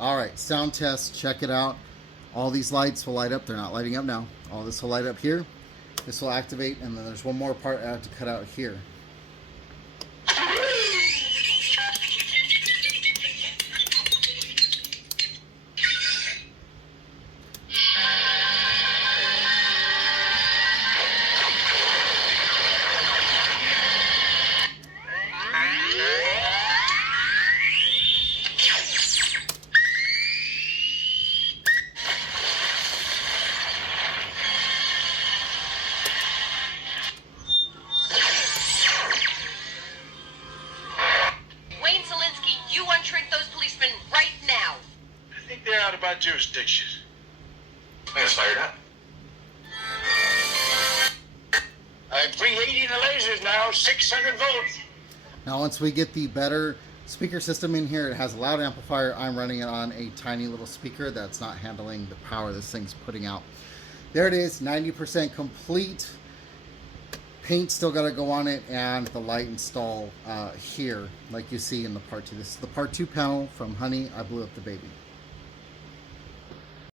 All right, sound test, check it out. All these lights will light up. They're not lighting up now. All this will light up here. This will activate, and then there's one more part I have to cut out here. They're out of our jurisdiction. Let's fire it up. I'm preheating the lasers now, 600 volts. Now once we get the better speaker system in here, it has a loud amplifier. I'm running it on a tiny little speaker that's not handling the power this thing's putting out. There it is, 90% complete. Paint still got to go on it, and the light install here, like you see in the part 2. This is the part 2 panel from Honey, I Blew Up the Baby.